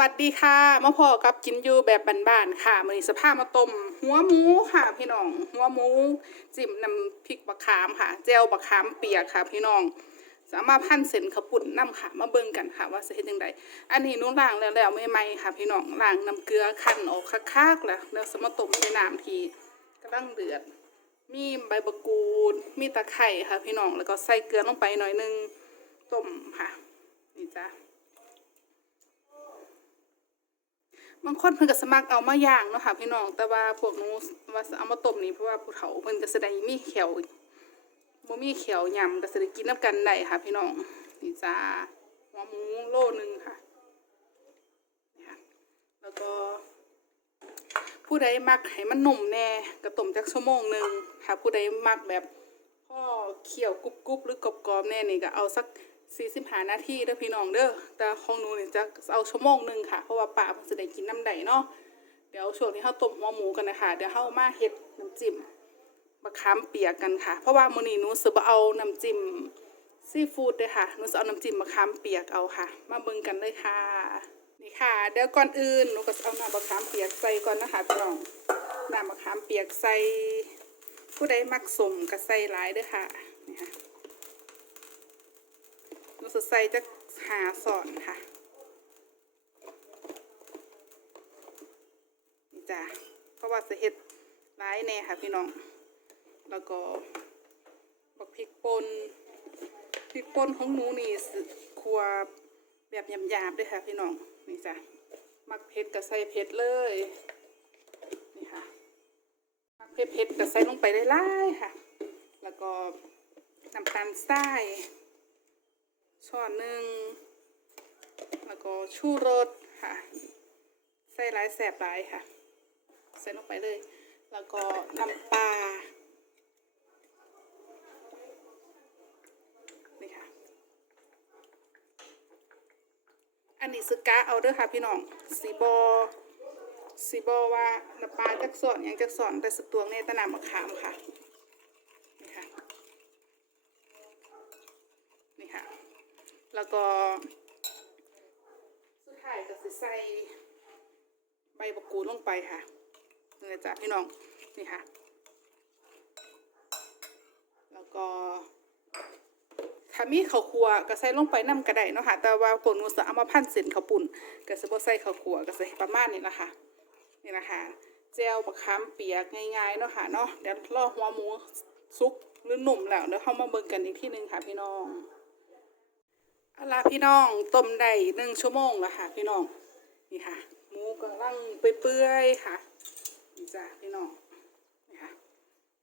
วัสดีค่ะมาพอกับกินอยู่แบบบ้านๆค่ะมือนี้สภาพมาต้มหัวหมูค่ะพี่น้อง หัวหมูจิ้มน้ำพริกบะขามค่ะแจ่วบะขามเปียกค่ะ พี่น้อง สามารถพันเส้นขปุ่นน้ำค่ะ มาเบิ่งกันค่ะ ว่าสิเฮ็ดจังไดอันนี้หนูล้างแล้วแล้วใหม่ๆค่ะ พี่น้องล้างน้ำเกลือคั่นออกคักๆแล้วแล้วสมาต้มในน้ำที่กำลังเดือด มีใบมะกูด มีตะไคร้ค่ะ พี่น้องแล้วก็ใส่เกลือลงไปหน่อยนึงต้มค่ะ นี่จ้ะ บางคนเพิ่นก็สมัครเอามาย่างเนาะค่ะพี่น้อง แต่ว่าพวกหนูว่าเอามาต้มนี่เพราะว่าผู้เฒ่าเพิ่นก็สิได้มีแขวบ่มีแขวยำก็สิได้กินนํกันได้ค่ะ พี่น้อง นี่จ้าหัวหมูโลนึงค่ะนี่ค่ะแล้วก็ ผู้ใดมักให้มันนุ่มแน่ก็ต้มจักชั่วโมงหนึงถ้าผู้ใดมักแบบพ่อเคี่ยวกรุบๆหรือกรอบๆแน่นี่ก็เอาสัก 45นาทีเด้อพี่น้องเด้อแต่ของหนูนี่ยจะเอาชั่วโมงหนึ่งค่ะ เพราะว่าป้าเพิ่นสิได้กินน้ำใดเนาะเดี๋ยวช่วงที่เฮาต้มหัวหมูกันนะคะเดี๋ยวเฮามาเฮ็ดน้ำจิ้มมะขามเปียกกันค่ะ เพราะว่ามื้อนี้หนูสิบ่เอาน้ำจิ้มซีฟู้ดเด้อค่ะหนูสิเอาน้ำจิ้มมะขามเปียกเอาค่ะ มาเบิ่งกันเลยค่ะนี่ค่ะเดี๋ยวก่อนอื่นหนูก็เอาน้ำมะขามเปียกใส่ก่อนนะคะพี่น้องน้ำมะขามเปียกใส่ผู้ใดมักสมก็ใส่หลายเด้อค่ะนี่ค่ะ หนูจะใส่จะหาสอนค่ะนี่จ้ะเพราะว่าจะเฮ็ดร้ายแน่ค่ะพี่น้อง แล้วก็บักพริกป่นพริกป่นของหนูนี่ครัวแบบหยาบๆด้วยค่ะพี่น้องนี่จ้ะมักเผ็ดก็ใส่เผ็ดเลยนี่ค่ะมักเผ็ดๆก็ใส่ลงไปได้หลายๆค่ะ แล้วก็น้ำตาลทราย ช้อนหนึ่งแล้วก็ชูรสค่ะ ใส่หลายแสบหลายค่ะ ใส่ลงไปเลย แล้วก็น้ำปลานี่ค่ะ อันนี้สกาเอาเด้อค่ะพี่น้องสีบอสีบอว่าน้ำปลาจักสอนยังจักสอนแต่สตวงเนี่ยตะนามะขามค่ะ นี่ค่ะ นี่ค่ะ แล้วก็ สุดท้ายก็สิใส่ใบมะกรูดลงไปค่ะนี่จ้ะพี่น้องนี่ค่ะ แล้วก็ถ้ามีข้าวคั่วก็ใส่ลงไปน้ำกระไดเนาะค่ะ แต่ว่าพวกนูจะเอามาพันเส้นข้าวปุ่นก็สิบ่ใส่ข้าวคั่วก็ใส่ประมาณนี้ละค่ะนี่นะคะเจลบะขามเปียกง่ายๆเนาะค่ะเนาะเดี๋ยวรอหัวหมูสุกหรือหนุ่มแล้วเดี๋ยวเข้ามาเบิ่งกันอีกที่หนึ่งค่ะพี่น้อง เอาล่ะพี่น้องต้มได้หนึ่งชั่วโมงแล้วค่ะ พี่น้องนี่ค่ะหมูกำลังเปื่อยๆค่ะนี่จ้ะพี่น้องนี่ค่ะ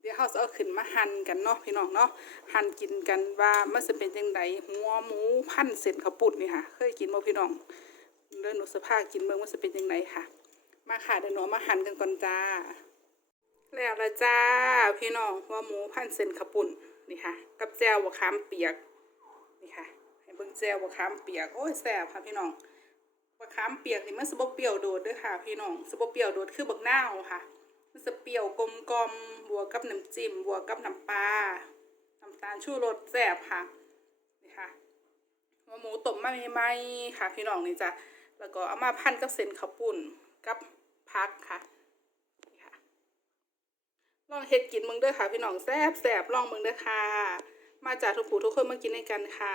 เดี๋ยวเราจะเอาขึ้นมาหั่นกันเนาะพี่น้องเนาะหั่นกินกันว่ามันจะเป็นยังไงหัวหมูพันเส้นข้าวปุ้นนี่ค่ะ เคยกินบ่พี่น้องเดินหนูสภาพกินเบิ่งว่าจะเป็นยังไงค่ะ มาค่ะเดี๋ยวหนูมาหั่นกันก่อนจ้าแล้วละจ้าพี่น้องหัวหมูพันเส้นข้าวปุ้นนี่ค่ะ กับแจ่วขามเปียก แจ่วบะขามเปียกโอ้ยแซ่บค่ะพี่น้องบะขามเปียกนี่มันสบเปรี้ยวโดดด้อค่ะ พี่น้องสบเปรี้ยวโดดคือบักนาวค่ะมันจะเปรี้ยวกลมกลมๆบวกกับน้ำจิ้มบวกกับน้ำปลาน้ำตาลชูรสแซ่บค่ะนี่ค่ะหัวหมูต้มมาใหม่ๆค่ะ พี่น้องนี่จ้ะแล้วก็เอามาพันกับเส้นข้าวปุ้นกับผักค่ะนี่ค่ะลองเฮ็ดกินมึงเด้อค่ะ พี่น้องแซบแซบลองมึงเด้อค่ะ มาจากทุกผู้ทุกคนมากินในกันค่ะ